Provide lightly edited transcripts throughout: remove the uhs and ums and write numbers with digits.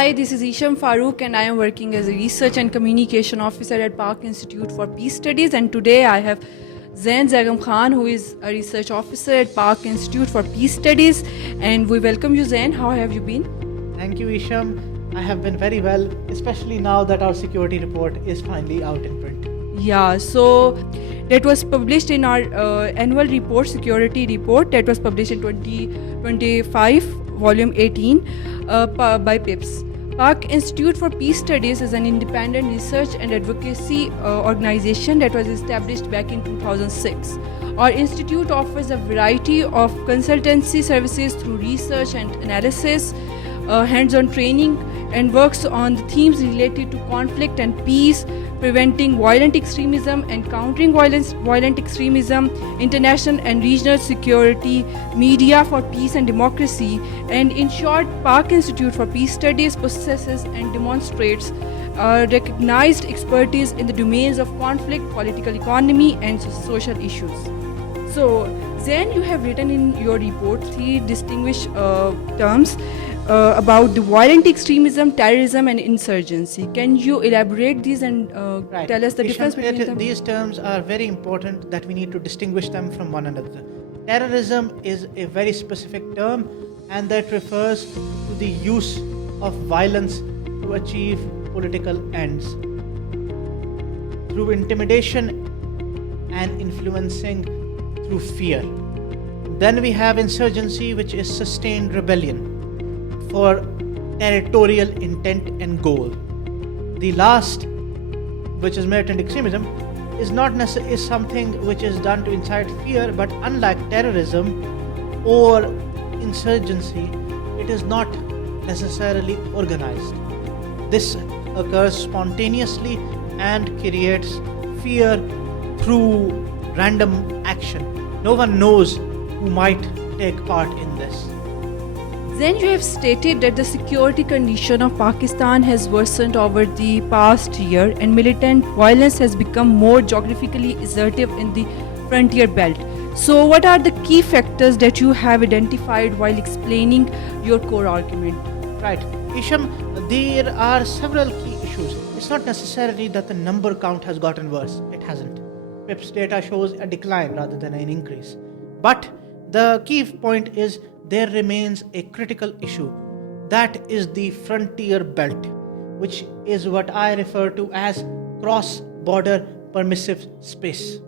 Hi, this is Esham Farooq and I am working as a Research and Communication Officer at Pak Institute for Peace Studies, and today I have Zain Zaigham Khan, who is a Research Officer at Pak Institute for Peace Studies, and we welcome you, Zain. How have you been? Thank you, Esham. I have been very well, especially now that our security report is finally out in print. Yeah, so that was published in our annual report, security report, that was published in 2025, volume 18 by PIPS. Pak Institute for Peace Studies is an independent research and advocacy organization that was established back in 2006. Our institute offers a variety of consultancy services through research and analysis, hands-on training, and works on the themes related to conflict and peace, preventing violent extremism and countering violent extremism, international and regional security, media for peace and democracy. And in short, Pak Institute for Peace Studies possesses and demonstrates recognized expertise in the domains of conflict, political economy, and social issues. So, Zain, you have written in your report three distinguished terms about the violent extremism, terrorism, and insurgency. Can you elaborate these and tell us the difference between them? These terms are very important that we need to distinguish them from one another. Terrorism is a very specific term, and that refers to the use of violence to achieve political ends through intimidation and influencing through fear. Then we have insurgency, which is sustained rebellion for territorial intent and goal. The last, which is militant extremism, is not necessarily something which is done to incite fear, but unlike terrorism or insurgency, it is not necessarily organized. This occurs spontaneously and creates fear through random action. No one knows who might take part in this. Then you have stated that the security condition of Pakistan has worsened over the past year and militant violence has become more geographically assertive in the frontier belt. So what are the key factors that you have identified while explaining your core argument? Right. Esham, there are several key issues. It's not necessarily that the number count has gotten worse. It hasn't. PIPS data shows a decline rather than an increase. But the key point is there remains a critical issue. That is the frontier belt, which is what I refer to as cross-border permissive space.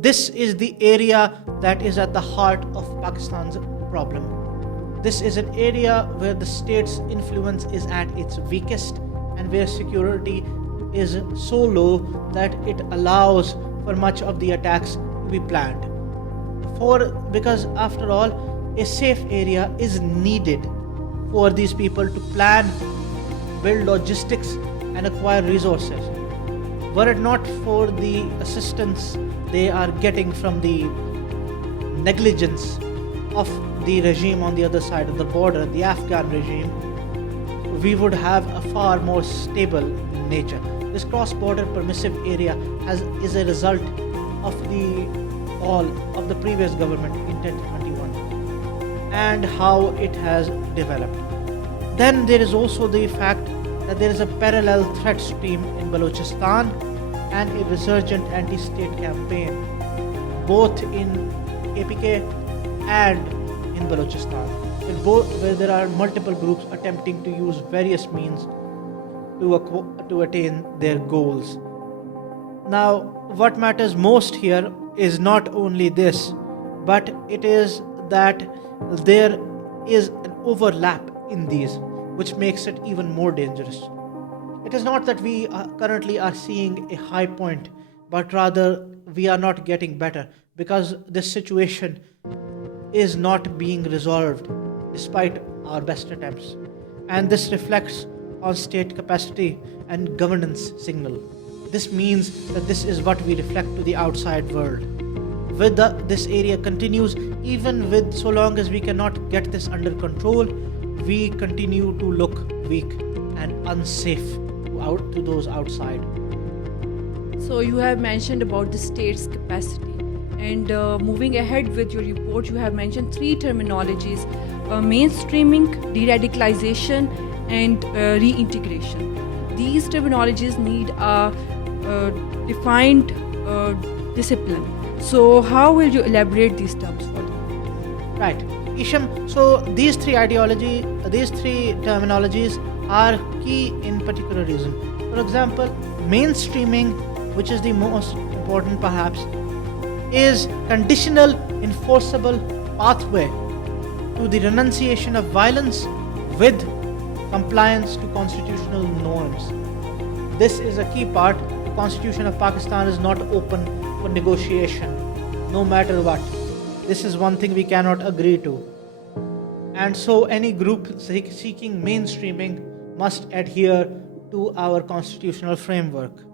This is the area that is at the heart of Pakistan's problem. This is an area where the state's influence is at its weakest and where security is so low that it allows for much of the attacks to be planned. Because after all, a safe area is needed for these people to plan, build logistics, and acquire resources. Were it not for the assistance they are getting from the negligence of the regime on the other side of the border, the Afghan regime, we would have a far more stable nature. This cross-border permissive area is a result of the previous government in 2021 and how it has developed. Then there is also the fact that there is a parallel threat stream in Balochistan and a resurgent anti-state campaign both in APK and in Balochistan, where there are multiple groups attempting to use various means to attain their goals. Now, what matters most here is not only this, but it is that there is an overlap in these, which makes it even more dangerous. It is not that we currently are seeing a high point, but rather we are not getting better because this situation is not being resolved despite our best attempts. And this reflects on state capacity and governance signal. This means that this is what we reflect to the outside world. This area continues, even with so long as we cannot get this under control, we continue to look weak and unsafe to those outside. So you have mentioned about the state's capacity, and moving ahead with your report, you have mentioned three terminologies: mainstreaming, de-radicalization, and reintegration. These terminologies need a defined discipline. So how will you elaborate these terms for them? Right, Esham. So these three terminologies are key in particular reason. For example, mainstreaming, which is the most important perhaps, is conditional enforceable pathway to the renunciation of violence with compliance to constitutional norms. This is a key part. The Constitution of Pakistan is not open for negotiation, no matter what. This is one thing we cannot agree to. And so any group seeking mainstreaming must adhere to our constitutional framework.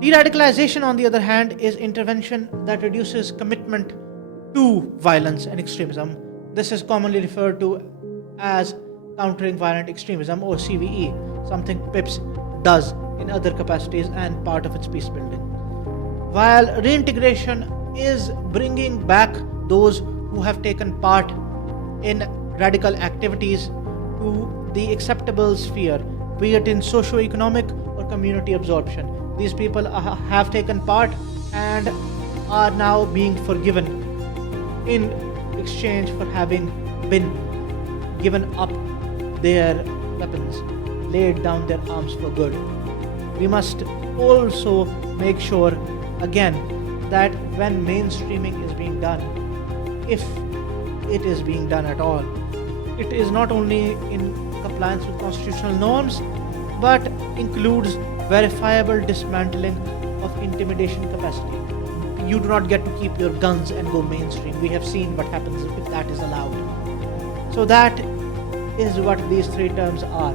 De-radicalization, on the other hand, is intervention that reduces commitment to violence and extremism. This is commonly referred to as countering violent extremism, or CVE, something PIPS does in other capacities and part of its peace building. While reintegration is bringing back those who have taken part in radical activities to the acceptable sphere, be it in socio-economic or community absorption. These people have taken part and are now being forgiven in exchange for having been given up their weapons, laid down their arms for good. We must also make sure again that when mainstreaming is being done, if it is being done at all, it is not only in compliance with constitutional norms but includes verifiable dismantling of intimidation capacity. You do not get to keep your guns and go mainstream. We have seen what happens if that is allowed. So that is what these three terms are.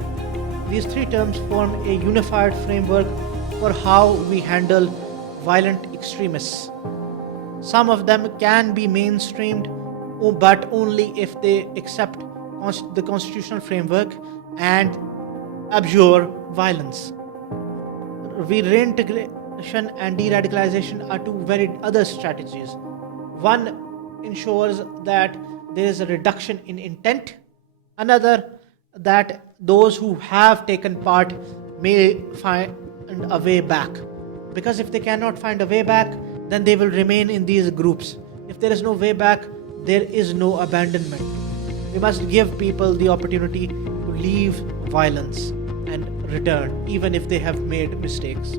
These three terms form a unified framework for how we handle violent extremists. Some of them can be mainstreamed, but only if they accept the constitutional framework and abjure violence. Reintegration and de-radicalization are two very other strategies. One ensures that there is a reduction in intent. Another, that those who have taken part may find a way back. Because if they cannot find a way back, then they will remain in these groups. If there is no way back, there is no abandonment. We must give people the opportunity to leave violence and return, even if they have made mistakes.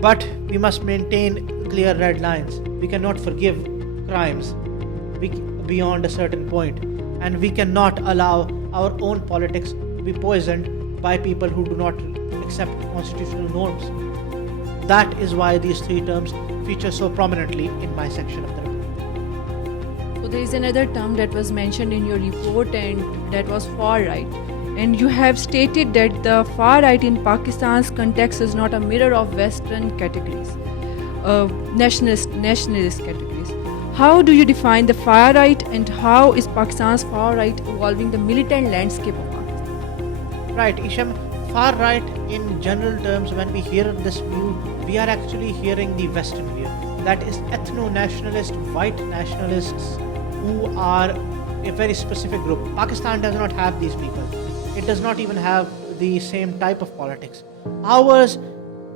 But we must maintain clear red lines. We cannot forgive crimes beyond a certain point, and we cannot allow our own politics to be poisoned by people who do not accept constitutional norms. That is why these three terms feature so prominently in my section of the report. So there is another term that was mentioned in your report, and that was far right. And you have stated that the far right in Pakistan's context is not a mirror of Western categories, nationalist categories. How do you define the far right, and how is Pakistan's far right evolving the militant landscape of Pakistan? Right, Esham. Far right in general terms, when we hear this view, we are actually hearing the Western view. That is ethno-nationalist, white nationalists who are a very specific group. Pakistan does not have these people. It does not even have the same type of politics. Ours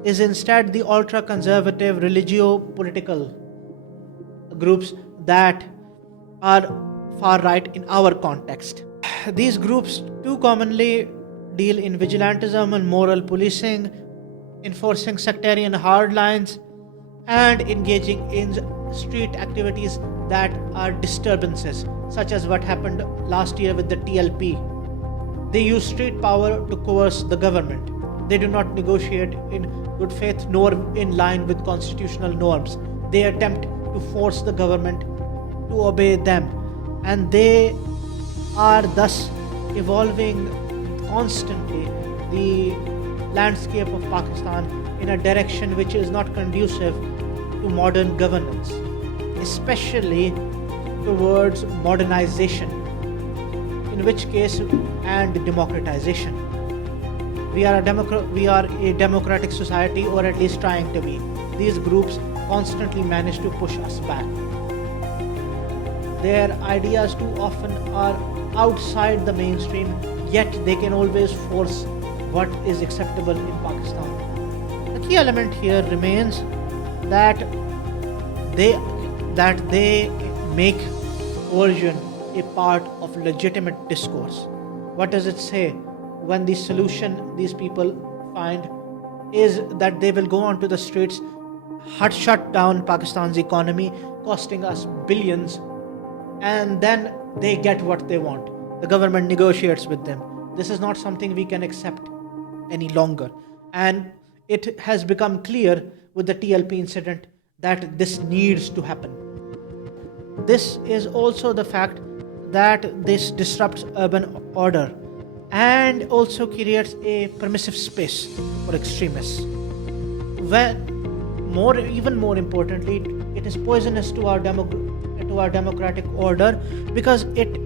is instead the ultra-conservative religio-political groups that are far right in our context. These groups too commonly deal in vigilantism and moral policing, enforcing sectarian hardlines, and engaging in street activities that are disturbances, such as what happened last year with the TLP. They use street power to coerce the government. They do not negotiate in good faith nor in line with constitutional norms. They attempt to force the government to obey them, and they are thus evolving constantly the landscape of Pakistan in a direction which is not conducive to modern governance, especially towards modernization, in which case, and democratization. We are a democratic society, or at least trying to be. These groups constantly manage to push us back. Their ideas too often are outside the mainstream, yet they can always force what is acceptable in Pakistan. The key element here remains that they make coercion a part of legitimate discourse. What does it say? When the solution these people find is that they will go onto the streets, shut down Pakistan's economy, costing us billions, and then they get what they want. The government negotiates with them. This is not something we can accept any longer. And it has become clear with the TLP incident that this needs to happen. This is also the fact that this disrupts urban order and also creates a permissive space for extremists. Even more importantly, it is poisonous to our democratic order because it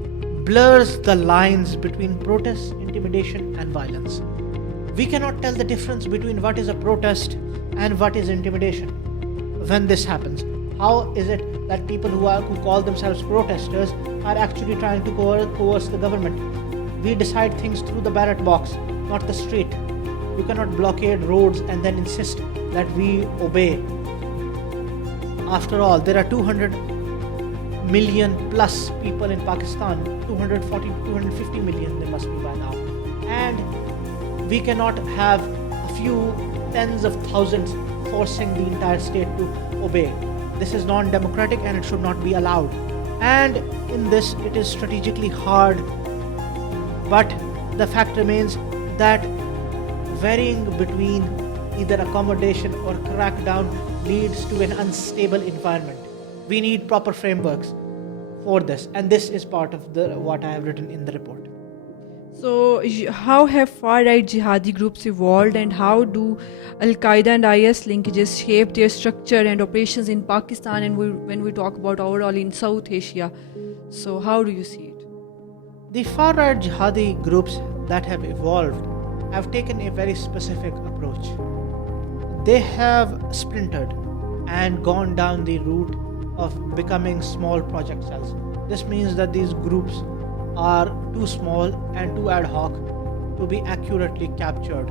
blurs the lines between protest, intimidation, and violence. We cannot tell the difference between what is a protest and what is intimidation. When this happens, how is it that people who call themselves protesters are actually trying to coerce the government? We decide things through the ballot box, not the street. You cannot blockade roads and then insist that we obey. After all, there are 200 million plus people in Pakistan, 250 million there must be by now. And we cannot have a few tens of thousands forcing the entire state to obey. This is non-democratic and it should not be allowed. And in this, it is strategically hard, but the fact remains that varying between either accommodation or crackdown leads to an unstable environment. We need proper frameworks for this, and this is part of what I have written in the report. So, how have far-right jihadi groups evolved, and how do Al-Qaeda and IS linkages shape their structure and operations in Pakistan, and when we talk about overall in South Asia? So, how do you see it? The far-right jihadi groups that have evolved have taken a very specific approach. They have splintered and gone down the route of becoming small project cells. This means that these groups are too small and too ad hoc to be accurately captured.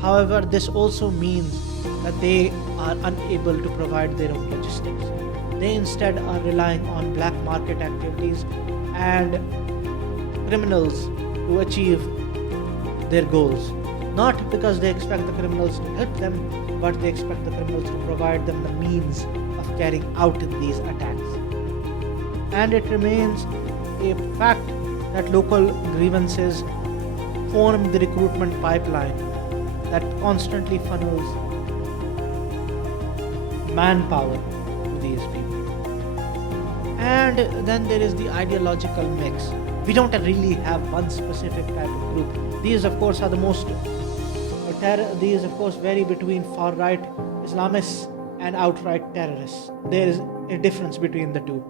However, this also means that they are unable to provide their own logistics. They instead are relying on black market activities and criminals to achieve their goals. Not because they expect the criminals to help them, but they expect the criminals to provide them the means of carrying out these attacks. And it remains a fact that local grievances form the recruitment pipeline that constantly funnels manpower to these people. And then there is the ideological mix. We don't really have one specific type of group. These of course are the most these of course vary between far-right Islamists and outright terrorists. There is a difference between the two,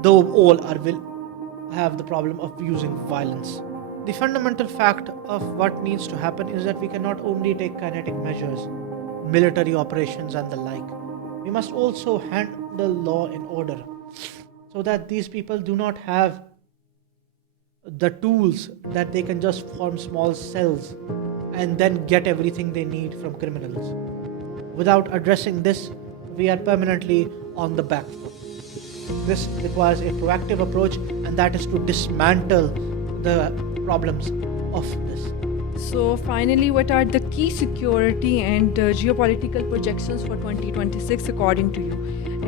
though all will have the problem of using violence. The fundamental fact of what needs to happen is that we cannot only take kinetic measures, military operations and the like. We must also handle law and order so that these people do not have the tools that they can just form small cells and then get everything they need from criminals. Without addressing this, we are permanently on the back foot. This requires a proactive approach, and that is to dismantle the problems of this. So finally, what are the key security and geopolitical projections for 2026 according to you?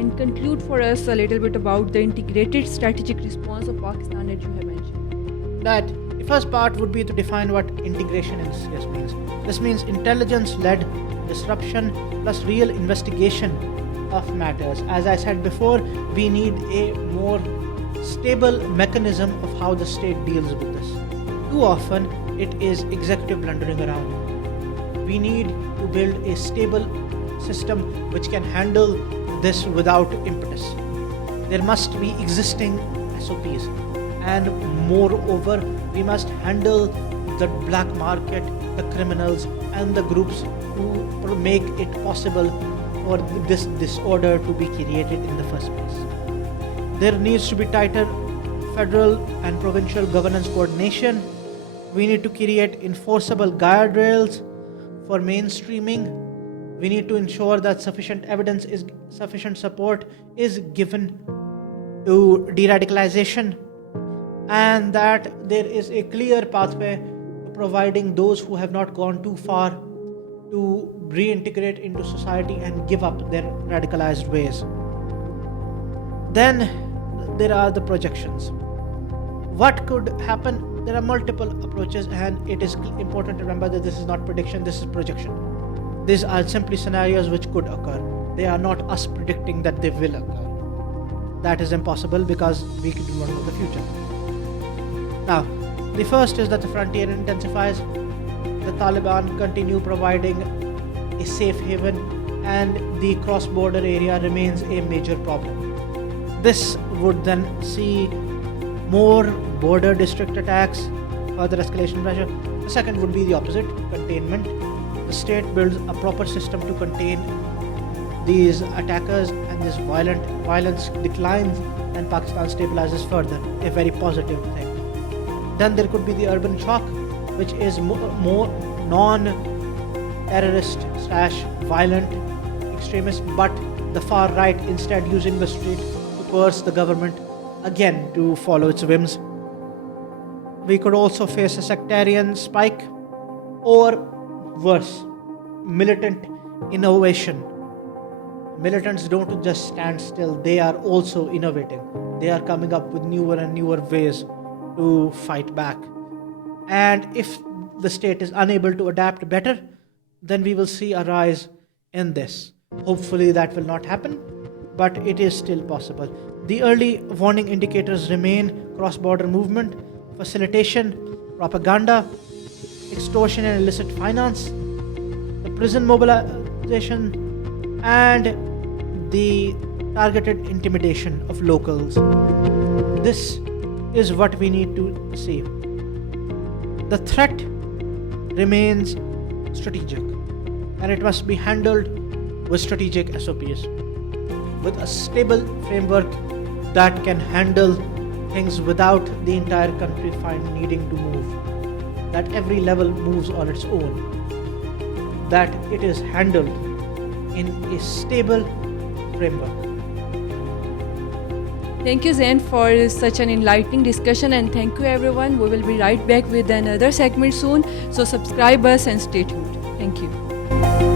And conclude for us a little bit about the integrated strategic response of Pakistan that you have mentioned. That the first part would be to define what integration in this means. This means intelligence-led disruption plus real investigation of matters. As I said before, we need a more stable mechanism of how the state deals with this. Too often, it is executive blundering around. We need to build a stable system which can handle this without impetus. There must be existing SOPs, and moreover, we must handle the black market, the criminals, and the groups who make it possible for this disorder to be created in the first place. There needs to be tighter federal and provincial governance coordination. We need to create enforceable guardrails for mainstreaming. We need to ensure that sufficient support is given to de-radicalization, and that there is a clear pathway to providing those who have not gone too far to reintegrate into society and give up their radicalized ways. Then there are the projections. What could happen? There are multiple approaches, and it is important to remember that this is not prediction, this is projection. These are simply scenarios which could occur. They are not us predicting that they will occur. That is impossible because we do not know the future. Now, the first is that the frontier intensifies. The Taliban continue providing a safe haven, and the cross-border area remains a major problem. This would then see more border district attacks, further escalation pressure. The second would be the opposite, containment. The state builds a proper system to contain these attackers, and this violence declines and Pakistan stabilizes further, a very positive thing. Then there could be the urban shock, which is more non-terrorist / violent extremists, but the far right instead using the street to coerce the government again to follow its whims. We could also face a sectarian spike, or worse, militant innovation. Militants don't just stand still, they are also innovating. They are coming up with newer and newer ways to fight back. And if the state is unable to adapt better, then we will see a rise in this. Hopefully that will not happen, but it is still possible. The early warning indicators remain: cross-border movement, facilitation, propaganda, extortion and illicit finance, the prison mobilization, and the targeted intimidation of locals. This is what we need to see. The threat remains strategic, and it must be handled with strategic SOPs, with a stable framework that can handle things without the entire country needing to move, that every level moves on its own, that it is handled in a stable framework. Thank you, Zain, for such an enlightening discussion, and thank you everyone. We will be right back with another segment soon, so subscribe us and stay tuned. Thank you.